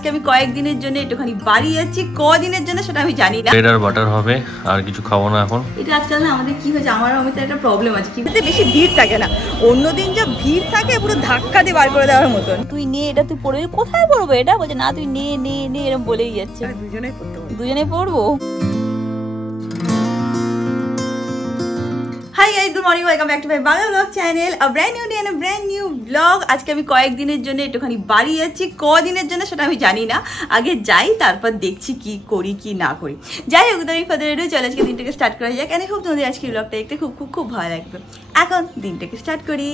আজকে আমি কয়েকদিনের জন্য একটুখানি বাড়ি যাচ্ছি, কদিনের জন্য সেটা আমি জানি না। ব্রেড আর বাটার হবে, আর কিছু খাবো না এখন। এটা আজকাল না আমাদের কি হয়েছে, আমার অমিতের একটা প্রবলেম আছে, কি বলতে বেশি ভিড় থাকে না, অন্যদিন যা ভিড় থাকে পুরো ধাক্কা দিয়ে বার করে দেওয়ার মতন। তুই নে এটা, তুই পড়বি, কোথায় পড়বো এটা? বলছে না তুই নে নে নে, এরকম বলেই যাচ্ছে। দুজনেই পড়বো। Hi guys, good morning, welcome back to my Bangla vlog channel, a brand new day and a brand new vlog. আজকে আমি কয়েকদিনের জন্য একটুখানি বাড়ি যাচ্ছি, কদিনের জন্য সেটা আমি জানি না, আগে যাই তারপর দেখছি কি করি কি না করি। যাই হোক, আমি ফাদার রেডিও চলে আজকে দিনটাকে স্টার্ট করা যাক। এনে খুব তোমাদের আজকে ব্লগটা দেখতে খুব খুব খুব ভালো লাগবে। এখন দিনটাকে স্টার্ট করি।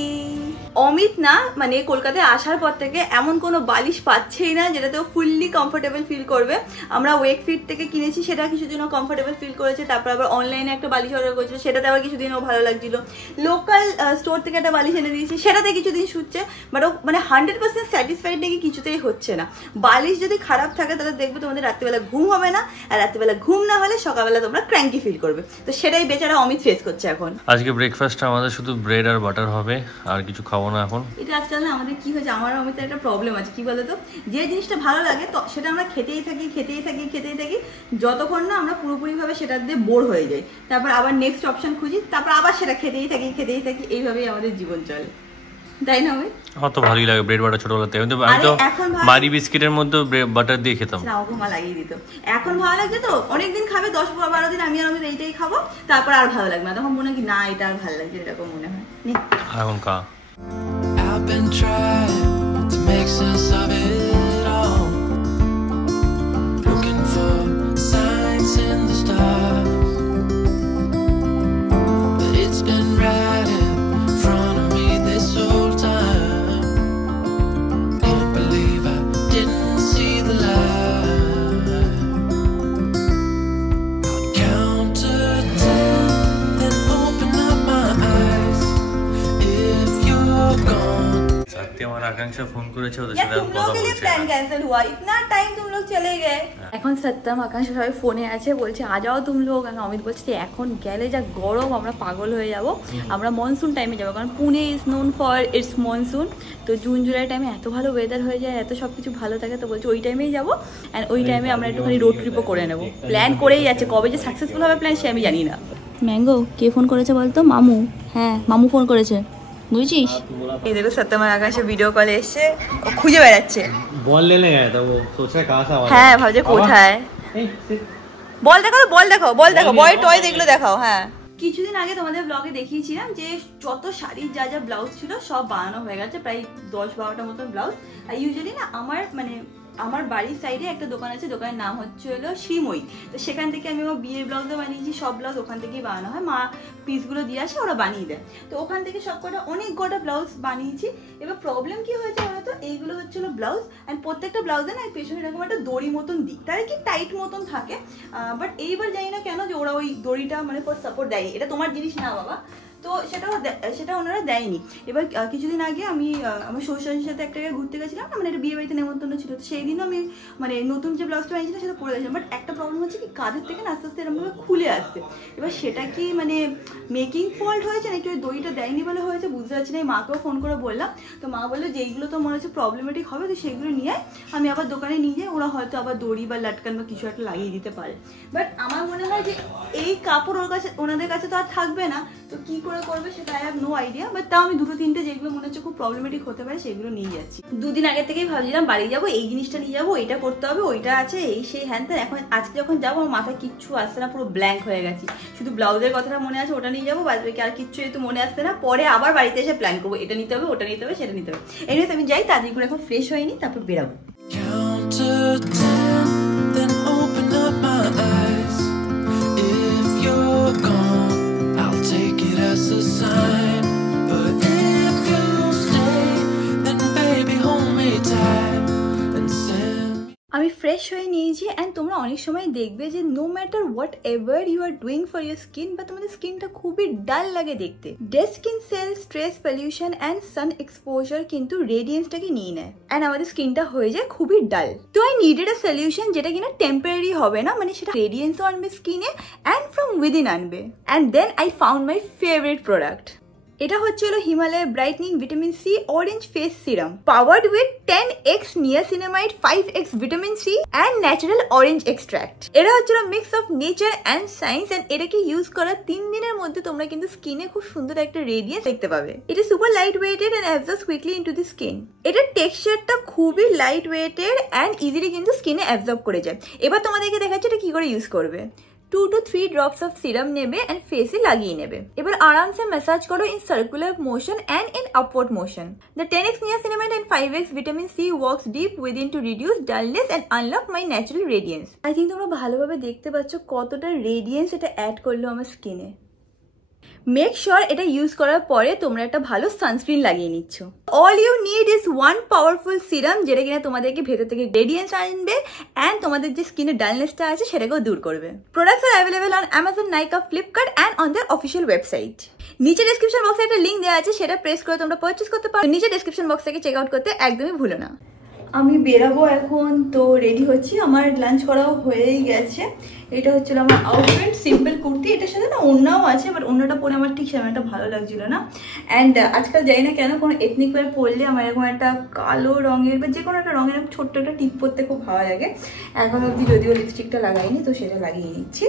অমিত না মানে কলকাতায় আসার পর থেকে এমন কোনো বালিশ পাচ্ছেই না যেটাতেও ফুললি কমফোর্টেবল ফিল করবে। আমরা ওয়েকফিট থেকে কিনেছি, সেটা কিছুদিনও কমফোর্টেবল ফিল করেছে, তারপর আবার অনলাইনে একটা বালিশ অর্ডার করেছিল, সেটাতে আবার কিছুদিনও ভালো লাগছিল। লোকাল স্টোর থেকে একটা বালিশ এনে দিয়েছি, সেটাতে কিছুদিন শুচ্ছে, বাট ও মানে 100% স্যাটিসফাইড নাকি কিছুতেই হচ্ছে না। বালিশ যদি খারাপ থাকে তাহলে দেখবে তোমাদের রাত্রিবেলা ঘুম হবে না, আর রাত্রিবেলা ঘুম না হলে সকালবেলা তোমরা ক্র্যাঙ্কি ফিল করবে। তো সেটাই বেচারা অমিত ফেস করছে এখন। আজকে ব্রেকফাস্টে আমাদের শুধু ব্রেড আর বাটার হবে, আর কিছু খাবো না এখন। এটা আজকাল না আমাদের কি হয়েছে, আমার অমিতের একটা প্রবলেম আছে, কি বলতো, যে জিনিসটা ভালো লাগে তো সেটা আমরা খেতেই থাকি যতক্ষণ না আমরা পুরোপুরিভাবে সেটা দিয়ে বোর হয়ে যাই, তারপর আবার নেক্সট অপশন খুঁজি, তারপর আবার সেটা খেতেই থাকি, এইভাবেই আমাদের জীবন চলে, তাই না? আমি অত ভালোই লাগে ব্রেড বাটার ছোটবেলাতে। আমি তো মারি বিস্কিটের মধ্যে বাটার দিয়ে খেতাম, ওগুলো লাগিয়ে দিত। এখন ভালো লাগছে তো, অনেকদিন খাবে, 10-12 দিন আমি আর আমি এইটাই খাবো, তারপর আর ভালো লাগবে না, তখন মনে হয় না এটা আর ভালো লাগছে, এরকম মনে হয়। এখন কা been trying to make sense of it all, looking for signs in the stars, but it's been right in front of me this whole time. Can't believe I didn't see the light. I'll count to 10, then open up my eyes if you're gone. আমার আকাঙ্ক্ষা phone করেছে, ওদের সাথে কথা বলছে। Plan cancel হুয়া, ইতনা time তুম লোগ চলে গए। এখন সত্যম আকাঙ্ক্ষা সবাই ফোনে আছে, বলছে আ যাও তুম লোগ। অমিত বলছে এখন গেলে যা গরম, আমরা পাগল হয়ে যাব, আমরা মনসুন টাইমে যাবো, কারণ Pune is known for its monsoon. তো জুন জুলাই টাইমে এত ভালো ওয়েদার হয়ে যায়, এত সব কিছু ভালো থাকে, তো বলছে ওই টাইমেই যাবো, অ্যান্ড ওই টাইমে আমরা একটুখানি রোড ট্রিপও করে নেবো। প্ল্যান করেই যাচ্ছে, কবে যে সাকসেসফুল হবে প্ল্যান সে আমি জানি না। ম্যাঙ্গো কে ফোন করেছে বলতো? মামু। হ্যাঁ মামু ফোন করেছে, বুঝছিস? এই দেখো সত্যমের আকাশে ভিডিও কলে এসছে, ও খুঁজে বেড়াচ্ছে। বল लेने गया था वो, सोच रहा कहां से आवाज। হ্যাঁ ভাবছে কোথায় বল দেখাও, বল দেখো, বয় টয় দেখলো দেখাও। হ্যাঁ কিছুদিন আগে তোমাদের ব্লগে দেখিয়েছিলাম যে যত শাড়ির যা যা ব্লাউজ ছিল সব বানানো হয়ে গেছে, প্রায় 10-12টার মতন ব্লাউজ। আর ইউজুয়ালি না আমার বাড়ির সাইডে একটা দোকান আছে, দোকানের নাম হচ্ছে হলো শ্রীময়ী। তো সেখান থেকে আমি আমার বিয়ের ব্লাউজও বানিয়েছি, সব ব্লাউজ ওখান থেকেই বানানো হয়, মা পিসগুলো দিয়ে আসে, ওরা বানিয়ে দেয়। তো ওখান থেকে সব কটা অনেক কটা ব্লাউজ বানিয়েছি। এবার প্রবলেম কি হয়েছে বলতো, এইগুলো হচ্ছিল ব্লাউজ, অ্যান্ড প্রত্যেকটা ব্লাউজে না পেছনে এরকম একটা দড়ি মতন দিক, তার কি টাইট মতন থাকে, বাট এইবার জানি না কেন যে ওরা ওই দড়িটা মানে ফর সাপোর্ট দেয়নি। এটা তোমার জিনিস না বাবা, তো সেটা ওনারা দেয়নি। এবার কিছুদিন আগে আমি আমার শ্বশুরের সাথে একটা জায়গায় ঘুরতে গেছিলাম, মানে একটা বিয়ে বাড়িতে নেমন্তন্ন ছিল, তো সেই দিনও আমি মানে নতুন যে ব্লাউজটা বানিয়েছিলাম সেটা পরে গেছিলাম, বাট একটা প্রবলেম হচ্ছে কি কাঁধের থেকে আস্তে আস্তে এরকমভাবে খুলে আসছে। এবার সেটা কি মানে মেকিং ফল্ট হয়েছে নাকি ওই দড়িটা দেয়নি বলে হয়েছে বুঝতে পারছি না। মাকেও ফোন করে বললাম, তো মা বললো যে এইগুলো তো মনে হচ্ছে প্রবলেমেটিক হবে, তো সেইগুলো নিয়ে আমি আবার দোকানে নিয়ে যাই, ওরা হয়তো আবার দড়ি বা লাটকান বা কিছু একটা লাগিয়ে দিতে পারে। বাট আমার মনে হয় যে এই কাপড় ওনাদের কাছে তো আর থাকবে না, তো কি করে করবে সেটা I have no idea. But তাও আমি 2-3টে যেগুলো মনে হচ্ছে খুব প্রবলেমেটিক হতে পারে সেগুলো নিয়ে যাচ্ছি। 2 দিন আগে থেকেই ভাবছিলাম বাড়ি যাবো, এই জিনিসটা নিয়ে যাবো, এটা করতে হবে, ওইটা আছে, এই সেই হ্যান ত্যান। এখন আজকে যখন যাবো আমার মাথায় কিচ্ছু আসছে না, পুরো ব্ল্যাঙ্ক হয়ে গেছি। শুধু ব্লাউজের কথাটা মনে আছে, ওটা নিয়ে যাবো, বাদ বাকি আর কিচ্ছু যেহেতু মনে আসছে না। পরে আবার বাড়িতে এসে প্ল্যান করবো, এটা নিতে হবে, ওটা নিতে হবে, সেটা নিতে হবে। এনিওয়েজ আমি যাই, তাড়াতাড়ি করে এখন ফ্রেশ হয়নি, তারপর বেরাবো। Count to 10, then open up my eyes. If you're gone, I'll take it as a sign. But if you stay, then baby hold me tight and send. আমি ফ্রেশ হয়ে নিয়েছি, অ্যান্ড তোমরা অনেক সময় দেখবে যে no matter whatever you are doing for your skin, বা তোমাদের স্কিনটা খুবই ডাল লাগে দেখতে, dead skin cell, stress, pollution and sun exposure কিন্তু রেডিয়েন্সটাকে নিয়ে নেয়, অ্যান্ড আমাদের স্কিনটা হয়ে যায় খুবই ডাল। তো আই নিডেড আ সলিউশন যেটা কিনা টেম্পোরারি হবে না, মানে সেটা রেডিয়েন্সও আনবে স্কিনে অ্যান্ড ফ্রম উইদিন আনবে। And then I found my favourite product. এটা হচ্ছিল Himalaya brightening vitamin C orange face serum powered with 10x niacinamide 5x vitamin C and natural orange extract. এটা হচ্ছিল mix of nature and science and এটাকে use করার 3 দিনের মধ্যে তোমরা কিন্তু স্কিনে খুব সুন্দর একটা রেডিয়েন্স দেখতে পাবে। এটা super light weighted and absorbs quickly into the skin. এটার টেক্সচারটা খুবই লাইট ওয়েটেড অ্যান্ড ইজিলি কিন্তু স্কিনে অ্যাবজর্ব করে যায়। এবার তোমাদেরকে দেখাচ্ছি এটা কি করে ইউজ করবে। 2 to 3 drops of serum নেবে and face এ লাগিয়ে নেবে। এবার আরামসে ম্যাসাজ করো in circular motion and in upward motion. The 10x niacinamide and 5x vitamin C works deep within to reduce dullness and unlock my natural radiance. I think তোমরা ভালোভাবে দেখতে পাচ্ছ কতটা রেডিয়েন্স এটা অ্যাড করলো আমার স্কিনে। মেক শিওর এটা ইউজ করার পরে তোমরা একটা ভালো সানস্ক্রিন লাগিয়ে নিচ্ছ। All you need is one powerful serum যেটা কিনা তোমাদেরকে ভেতর থেকে রেডিয়েন্স আনবে অ্যান্ড তোমাদের যে স্কিনে ডালনেসটা আছে সেটাকেও দূর করবে। Products R available on Amazon, Nykaa, Flipkart and on their official website. নিচে ডেসক্রিপশন বক্সে একটা লিঙ্ক দেওয়া আছে, সেটা প্রেস করে তোমরা পারচেস করতে পারো। নিচে ডেসক্রিপশন বক্স থেকে চেক আউট করতে একদমই ভুলো না। আমি বেরাবো এখন, তো রেডি হচ্ছি। আমার লাঞ্চ করাও হয়েই গেছে। এটা হচ্ছিল আমার আউটফিট, সিম্পল কুর্তি। এটার সাথে না অন্যও আছে, বাট অন্যটা পরে আমার ঠিক সেরকম একটা ভালো লাগছিল না। অ্যান্ড আজকাল জানি না কেন কোনো এথনিক ওয়্যার পরলে আমার এরকম একটা কালো রঙের বা যে কোনো একটা রঙের ছোট্ট একটা টিপ পরতে খুব ভালো লাগে। এখন অবধি যদিও লিপস্টিকটা লাগাইনি, তো সেটা লাগিয়ে নিচ্ছি।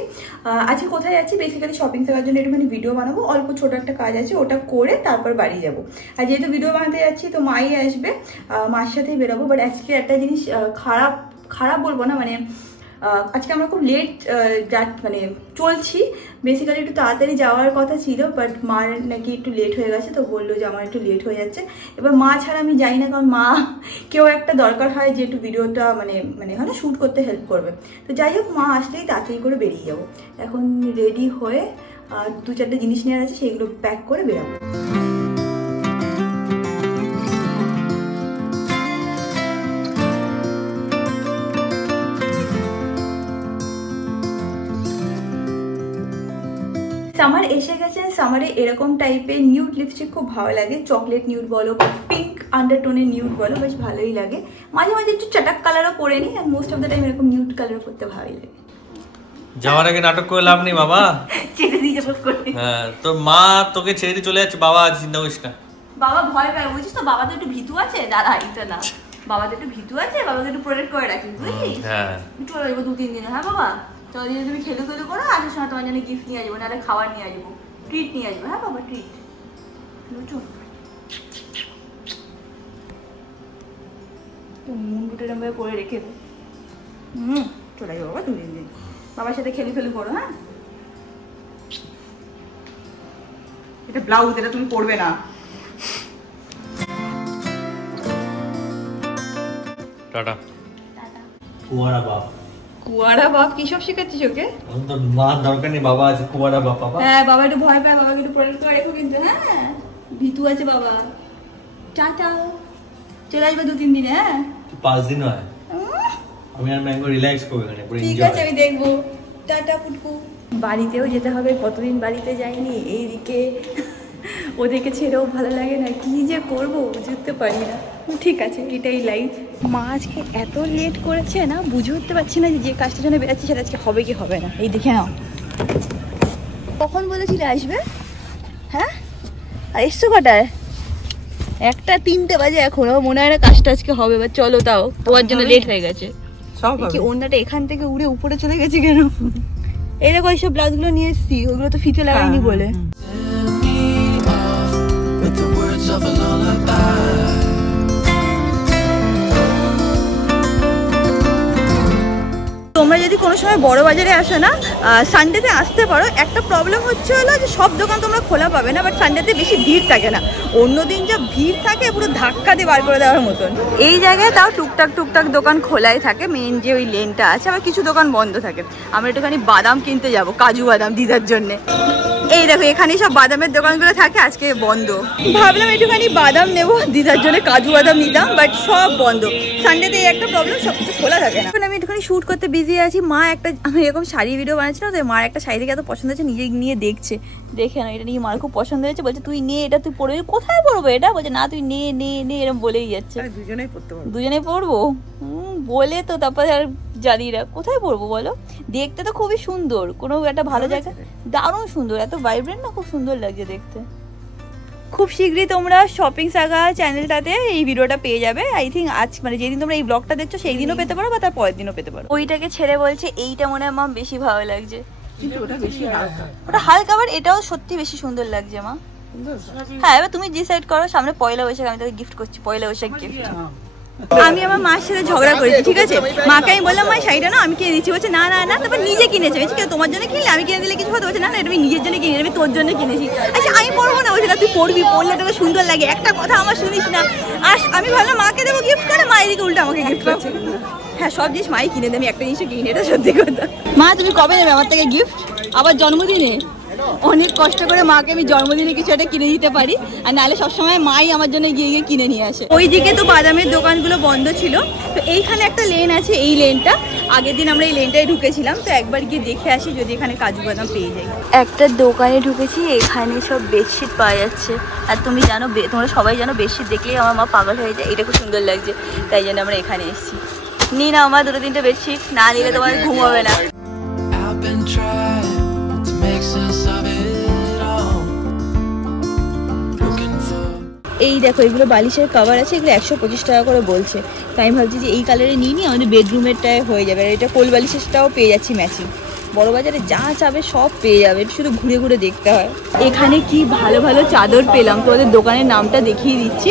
আজকে কোথায় যাচ্ছি, বেসিক্যালি শপিং করার জন্য একটুখানি ভিডিও বানাবো। অল্প ছোট একটা কাজ আছে, ওটা করে তারপর বাড়ি যাব। আর যেহেতু ভিডিও বানাতে যাচ্ছি তো মাই আসবে, মার সাথেই বেরোবো। বাট আজকে একটা জিনিস খারাপ বলবো না, মানে আজকে আমরা খুব লেট মানে চলছি। বেসিক্যালি একটু তাড়াতাড়ি যাওয়ার কথা ছিল, বাট মার নাকি একটু লেট হয়ে গেছে, তো বললো যে আমার একটু লেট হয়ে যাচ্ছে। এবার মা ছাড়া আমি যাই না, কারণ মা কেউ একটা দরকার হয় যে একটু ভিডিওটা মানে হয় না শ্যুট করতে হেল্প করবে। তো যাই হোক, মা আসলেই তাড়াতাড়ি করে বেরিয়ে যাবো। এখন রেডি হয়ে 2-4টে জিনিস নেওয়ার আছে, সেগুলো প্যাক করে বেরোবো। সামার এসে গেছে। সামারে এরকম টাইপের নিউড লিপস্টিক খুব ভালো লাগে। চকলেট নিউড বলো, পিঙ্ক আন্ডারটোনের নিউড বলো, বেশ ভালোই লাগে। মাঝে মাঝে একটু চাটাক কালারও পরে নিই, আর মোস্ট অফ দ্য টাইম এরকম নিউড কালার করতে ভালোই লাগে। যাওয়ার আগে নাটক করে লাভ নেই বাবা, ছেড়ে দিয়ে যাবো করে। হ্যাঁ, তোর মা তোকে ছেড়ে দিয়ে চলে যাচ্ছে। বাবা চিন্তা করিস না। বাবা ভয় পায়, বুঝিস তো, বাবা তো একটু ভীতু আছে। দাদা এটা না, বাবা তো একটু ভীতু আছে, বাবাকে একটু প্রোটেক্ট করে রাখি, বুঝলি? হ্যাঁ, চলে যাবো 2-3 দিনে। হ্যাঁ বাবা, তো তুমি খেলু করো, আসার সময় তোমার জন্য গিফট নিয়ে আসবো, নাহলে খাবার নিয়ে আসবো, ট্রিট নিয়ে আসবো। হ্যাঁ বাবা, ট্রিট। মুন্ডুটা এরকম করে রেখে দে। চলে যাবো বাবা 2-3 দিন। বাবার সাথে খেলু করো। হ্যাঁ, এটা ব্লাউজ, এটা তুমি পরবে না। টাটা। কুয়ারা বাপ, কুয়ারা বাপ কি সব শেখাচ্ছিস ওকে? মা দরকার নেই, বাবা আছে, কুয়ারা বাপ। বাবা, হ্যাঁ, বাবা একটু ভয় পায়, বাবাকে একটু প্রোটেক্ট করে রেখো কিন্তু। হ্যাঁ, ভীতু আছে বাবা। টাটা, চলে আসবে 2-3 দিনে। হ্যাঁ, 5 দিন হয়। আমি আর ম্যাঙ্গো রিল্যাক্স করবো এখানে, পুরো ঠিক এনজয়। আছে, আমি দেখবো। টাটা পুটকু। বাড়িতেও যেতে হবে, কতদিন বাড়িতে যাইনি। এইদিকে ওদেরকে ছেড়েও ভালো লাগে না, কি যে করবো বুঝতে পারি না। ঠিক আছে, এটাই লাইফ। মা আজকে এত লেট করেছে না, বুঝে উঠতে পারছি না যে কাজটার জন্য বেরোচ্ছে সেটা আজকে হবে কি হবে না। এই দেখে নাও, কখন বলেছিলে আসবে? হ্যাঁ, আর এসছো কটায়? 1:03 বাজে এখনো। মনে হয় না কাজটা আজকে হবে। বা চলো, তাও তোমার জন্য লেট হয়ে গেছে। কি ওড়নাটা এখান থেকে উড়ে উপরে চলে গেছে কেন? এই দেখো, এইসব ব্লাউজগুলো নিয়ে এসছি, ওগুলো তো ফিতে লাগাইনি বলে। তোমরা যদি কোনো সময় বড় বাজারে আসো না, সানডেতে আসতে পারো। একটা প্রবলেম হচ্ছে হলো যে সব দোকান তোমরা খোলা পাবে না, বাট সানডেতে বেশি ভিড় থাকে না। অন্যদিন যা ভিড় থাকে, পুরো ধাক্কা দিয়ে বার করে দেওয়ার মতন। এই জায়গায় তাও টুকটাক দোকান খোলাই থাকে, মেন যে ওই লেনটা আছে। আবার কিছু দোকান বন্ধ থাকে। আমরা একটুখানি বাদাম কিনতে যাব, কাজু বাদাম দিদার জন্য। এই দেখো, এখানে সব বাদামের দোকানগুলো থাকে, আজকে বন্ধ। ভাবলাম একটুখানি বাদাম নেবো, দিদার জন্য কাজু বাদাম নিতাম, বাট সব বন্ধ। সানডেতে এই একটা প্রবলেম, সব কিছু খোলা থাকে না। এখন আমি একটুখানি শুট করতে বিজি আছি। মা আমি এরকম শাড়ি ভিডিও বানাচ্ছিলাম, তো মার একটা শাড়ি দেখে এত পছন্দ হয়েছে, নিজে নিয়ে দেখছে। দেখে না, এটা নিয়ে মার খুব পছন্দ হয়েছে। বলছে তুই নে, এটা তুই পরবি। কোথায় পরবো এটা? বলছে না, তুই নে নে নে, এরকম বলেই যাচ্ছে। দুজনেই পরবো বলে, তো তারপরে আর জানি না কোথায় পরবো বলো। দেখতে তো খুবই সুন্দর, কোনো একটা ভালো জায়গা, দারুণ সুন্দর, এত ভাইব্রেন্ট না, খুব সুন্দর লাগছে দেখতে। খুব শীঘ্রই তোমরা শপিং সাগা চ্যানেলটাতে এই ভিডিওটা পেয়ে যাবে। আই থিঙ্ক আজ মানে যেদিন তোমরা এই ব্লগটা দেখছো সেই দিনও পেতে পারো বা তার পরের দিনও পেতে পারো। ওইটাকে ছেড়ে বলছে এইটা মনে হয় মা বেশি ভালো লাগছে, ওটা হালকা, বাট এটাও সত্যি বেশি সুন্দর লাগছে মা। হ্যাঁ এবার তুমি ডিসাইড করো, সামনে পয়লা বৈশাখ, আমি তোকে গিফট করছি পয়লা বৈশাখ গিফট। আমি আমার মার সাথে ঝগড়া করেছি, ঠিক আছে, মাকে আমি বললাম মা শাড়িটা না আমি কিনে দিচ্ছি, বলছে না না না, তারপর নিজে কিনেছে, বলছি তোমার জন্য কিনলে আমি কিনে দিলে কিছু হতে, বলছে না না তুমি নিজের জন্য কিনে, আমি তোর জন্য কিনেছি। আচ্ছা আমি পড়বো না, বলছি না তুই পড়বি, পড়লে তোকে সুন্দর লাগে, একটা কথা আমার শুনিস না। আর আমি ভাবলাম মাকে দেবো গিফট করে, মা এদিকে উল্টো আমাকে গিফট করছে। হ্যাঁ সব জিনিস মাই কিনে দেয়, আমি একটা জিনিসও কিনে, এটা সত্যি কথা। মা তুমি কবে নেবে আমার থেকে গিফট? আবার জন্মদিনে? অনেক কষ্ট করে মাকে আমি জন্মদিনে কিছু একটা কিনে দিতে পারি, আর নাহলে সবসময় মাই আমার জন্য গিয়ে গিয়ে কিনে নিয়ে আসে। ওইদিকে তো বাদামের দোকানগুলো বন্ধ ছিল, তো এইখানে একটা লেন আছে, এই লেনটা আগের দিন আমরা এই লেনটায় ঢুকেছিলাম, তো একবার গিয়ে দেখে আসি যদি এখানে কাজু বাদাম পেয়ে যাই। একটা দোকানে ঢুকেছি, এখানে সব বেডশিট পাওয়া যাচ্ছে, আর তুমি জানো তোমরা সবাই জানো বেডশিট দেখলেই আমার মা পাগল হয়ে যায়, এটা খুব সুন্দর লাগছে, তাই জন্য আমরা এখানে এসেছি। নি না আমার 2-3টে বেডশিট, না নিলে তোমার ঘুম হবে না। এই দেখো এগুলো বালিশের কভার আছে, এগুলো 125 টাকা করে বলছে, তো আমি ভাবছি যে এই কালারে নিয়ে নিই, আমাদের বেডরুমেরটায় হয়ে যাবে। আর এটা কোল বালিশেরটাও পেয়ে যাচ্ছি ম্যাচিং, বড় বাজারে যা চাবে সব পেয়ে যাবে, শুধু ঘুরে ঘুরে দেখতে হয়। এখানে কি ভালো ভালো চাদর পেলাম, তো ওদের দোকানের নামটা দেখিয়ে দিচ্ছি।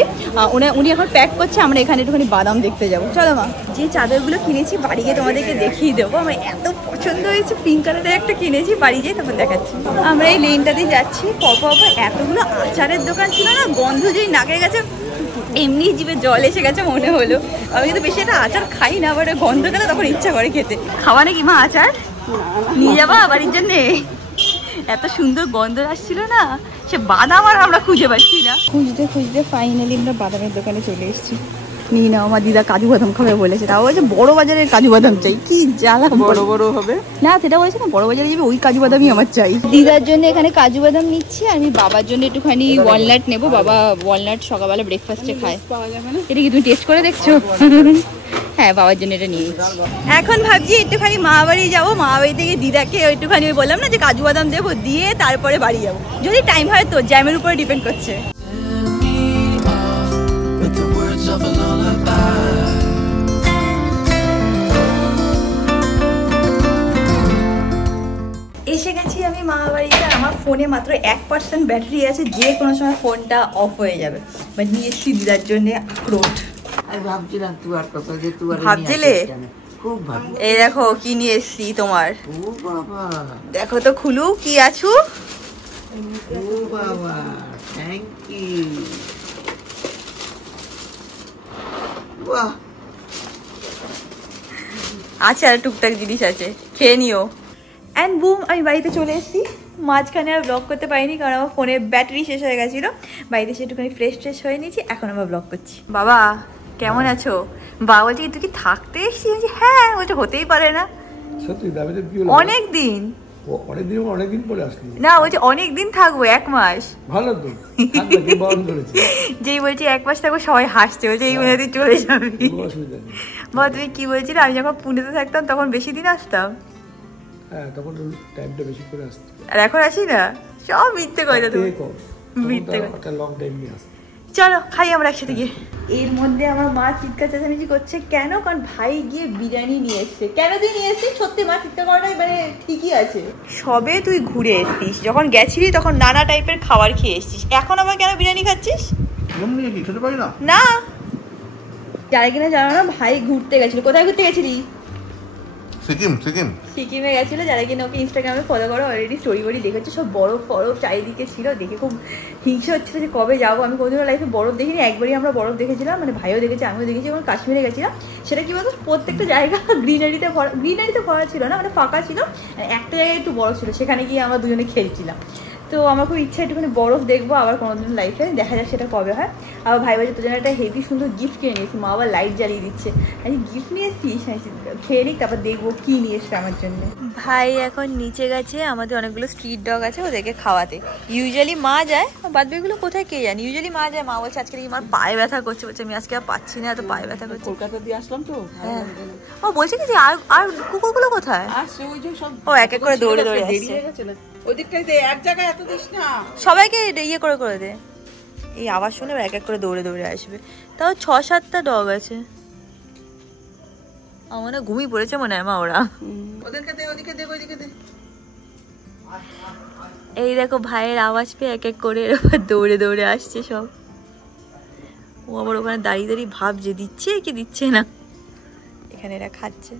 উনি এখন প্যাক করছে, আমরা এখানে একটুখানি বাদাম দেখতে যাবো। চলো মা, যে চাদরগুলো কিনেছি বাড়ি গিয়ে তোমাদেরকে দেখিয়ে দেবো, আমার এত পছন্দ হয়েছে, পিঙ্ক কালারের একটা কিনেছি, বাড়ি যেয়ে তারপর দেখাচ্ছি। আমরা এই লেনটাতে যাচ্ছি, পরপর এতগুলো আচারের দোকান ছিল না, গন্ধ যেই নাকে গেছে এমনি জিভে জল এসে গেছে মনে হলো। আমি কিন্তু বেশি একটা আচার খাই না, বাট গন্ধ গেলে তখন ইচ্ছা করে খেতে। খাওয়া নাকি মা আচার? নিয়ে যাবা বাড়ির জন্যে? এত সুন্দর গন্ধ আসছিল না, সে বাদাম আর আমরা খুঁজে পাচ্ছি না। খুঁজতে খুঁজতে ফাইনালি আমরা বাদামের দোকানে চলে এসেছি। নিয়ে নাও, আমার দিদা কাজু বাদাম খাবে বলেছে, তাও বলছে বড় বাজারের কাজু বাদাম চাই। কি জ্বালা, বড় বড় হবে না, সেটা বলছে না, বড় বাজারে যাবে ওই কাজু বাদামই আমার চাই। দিদার জন্য এখানে কাজু বাদাম নিচ্ছি, আর আমি বাবার জন্য একটুখানি ওয়ালনাট নেবো, বাবা ওয়ালনাট সকালবেলা ব্রেকফাস্টে খায়। এটা কি তুমি টেস্ট করে দেখছো? হ্যাঁ বাবার জন্য এটা নিয়ে নিচ্ছি। এখন ভাবছি একটুখানি মা বাড়ি যাবো, মা বাড়ি থেকে দিদাকে একটুখানি বললাম না যে কাজু বাদাম দেবো, দিয়ে তারপরে বাড়ি যাবো, যদি টাইম হয় তো, জ্যামের উপরে ডিপেন্ড করছে। এসে গেছি আমি মা বাড়িতে। আমার ফোনে মাত্র 1% ব্যাটারি আছে, যে কোনো সময় ফোনটা অফ হয়ে যাবে। বাট নিয়ে এসেছি দিদার জন্য আখরোট। আমি ভাবছিলাম তুয়ার কথা, যে তুয়ার ভাবছিলে? খুব ভাবি। এই দেখো কি নিয়ে এসেছি তোমার। ও বাবা, দেখো তো খুলু কি আছো। ও বাবা, থ্যাংক ইউ। বাহ, আছে আর টুকটাক জিনিস আছে, খেয়ে নিও। অ্যান্ড বুম, আমি বাড়িতে চলে এসেছি। মাঝখানে আর ব্লগ করতে পারিনি, কারণ আমার ফোনে ব্যাটারি শেষ হয়ে গেছিলো। বাড়িতে এসে একটুখানি ফ্রেশ হয়ে নিয়েছি, এখন আমরা ব্লগ করছি। বাবা কেমন আছো? বাবা বলছে তুই কি থাকতে এসেছিস? হ্যাঁ, বলছে হতেই পারে না, সত্যি অনেক দিন। অনেকদিন পরে আসলি না, বলছে অনেকদিন থাকবো, 1 মাস। ভালো তো, যেই বলছি 1 মাস থাকবো সবাই হাসছে, বলছে এই মনে তুই চলে যাবি। বাবা তুমি কি বলছিলে? আমি যখন পুনেতে থাকতাম তখন বেশি দিন আসতাম। হ্যাঁ, তখন টাইমটা বেশি করে আসতো, আর এখন আসি না, সব মিথ্যে কথা। তুমি মিথ্যে কথা, লং টাইম নিয়ে আসতো। চলো খাই আমরা একসাথে গিয়ে। এর মধ্যে আমার মা চিৎকার চেঁচামেচি করছে, কেন? কারণ ভাই গিয়ে বিরিয়ানি নিয়ে এসছে। কেন তুই নিয়ে এসছিস? সত্যি মা চিৎকার করাটাই মানে ঠিকই আছে। সবে তুই ঘুরে এসছিস, যখন গেছিলি তখন নানা টাইপের খাবার খেয়ে এসছিস, এখন আবার কেন বিরিয়ানি খাচ্ছিস? খেতে পারি না। না, যারা কিনা জানো না, ভাই ঘুরতে গেছিল। কোথায় ঘুরতে গেছিলি? সিকিমে গেছিল। যারা কিনা ওকে ইনস্টাগ্রামে ফলো করো, অলরেডি স্টোরি বড়ি দেখেছো, সব বরফ চারিদিকে ছিল। দেখে খুব হিংসা হচ্ছিল যে কবে যাবো। আমি কোনোদিনও লাইফে বরফ দেখিনি, একবারই আমরা বরফ দেখেছিলাম, মানে ভাইও দেখেছি আমিও দেখেছি, যখন কাশ্মীরে গেছিলাম। সেটা কি বলতো, প্রত্যেকটা জায়গা গ্রিনারিতে ভরা ছিল না, মানে ফাঁকা ছিল, একটা জায়গায় একটু বরফ ছিল, সেখানে গিয়ে আমরা দুজনে খেলছিলাম। তো আমার খুব ইচ্ছা একটুখানি বরফ দেখবো আবার কোনোদিন লাইফে, দেখা যাক সেটা কবে হয়। আবার ভাই বলছে তোর জন্য একটা হেভি সুন্দর গিফট কিনে নিয়েছি, মা আবার লাইট জ্বালিয়ে দিচ্ছে। আমি গিফট নিয়ে এসেছিস, খেয়ে নিক তারপর দেখবো কি নিয়ে এসছে আমার জন্য। ভাই এখন নিচে গেছে, আমাদের অনেকগুলো স্ট্রিট ডগ আছে, ওদেরকে খাওয়াতে। ইউজুয়ালি মা যায়, বাদ বাকিগুলো কোথায় কে জানি। ইউজুয়ালি মা যায়। মা বলছে আজকে আমার পায়ে ব্যথা করছে, বলছে আমি আজকে আর পাচ্ছি না, এত পায়ে ব্যথা করছে। কলকাতা দিয়ে আসলাম তো। হ্যাঁ, ও বলছে কি যে আর কুকুরগুলো কোথায়? ও এক এক করে দৌড়ে দৌড়ে আসছে। ওদিকটাতে এক জায়গায় এত দিস না, সবাইকে ইয়ে করে দে। এই আওয়াজ শুনে এক এক করে দৌড়ে দৌড়ে আসবে। তাও 6-7টা ডগ আছে। আমার না ঘুমিয়ে পড়েছে মনে হয় মা ওরা। ওদেরকে দে, ওদিকে দে, ওদিকে দে। এই দেখো ভাইয়ের আওয়াজ পেয়ে এক এক করে এরপর দৌড়ে দৌড়ে আসছে সব। ও আবার ওখানে দাঁড়িয়ে দাঁড়িয়ে ভাবছে দিচ্ছে কি দিচ্ছে না। এখানে এরা খাচ্ছে।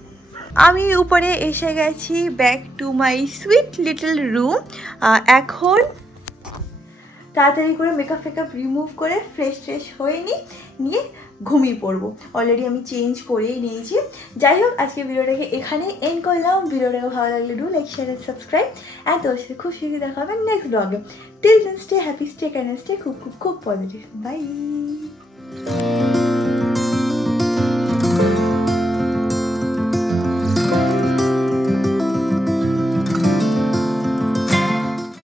আমি উপরে এসে গেছি, back to my sweet little room. এখন তাড়াতাড়ি করে মেকআপ ফেকআপ রিমুভ করে ফ্রেশ হয়ে নিয়ে ঘুমিয়ে পড়বো। অলরেডি আমি চেঞ্জ করেই নিয়েছি। যাই হোক, আজকে ভিডিওটাকে এখানে এন্ড করলাম। ভিডিওটাকে ভালো লাগলে do like share and subscribe. And তোর সাথে খুব শীঘ্রই দেখা হবে নেক্সট ব্লগে। Till then stay happy, stay kind, stay খুব পজিটিভ। বাই।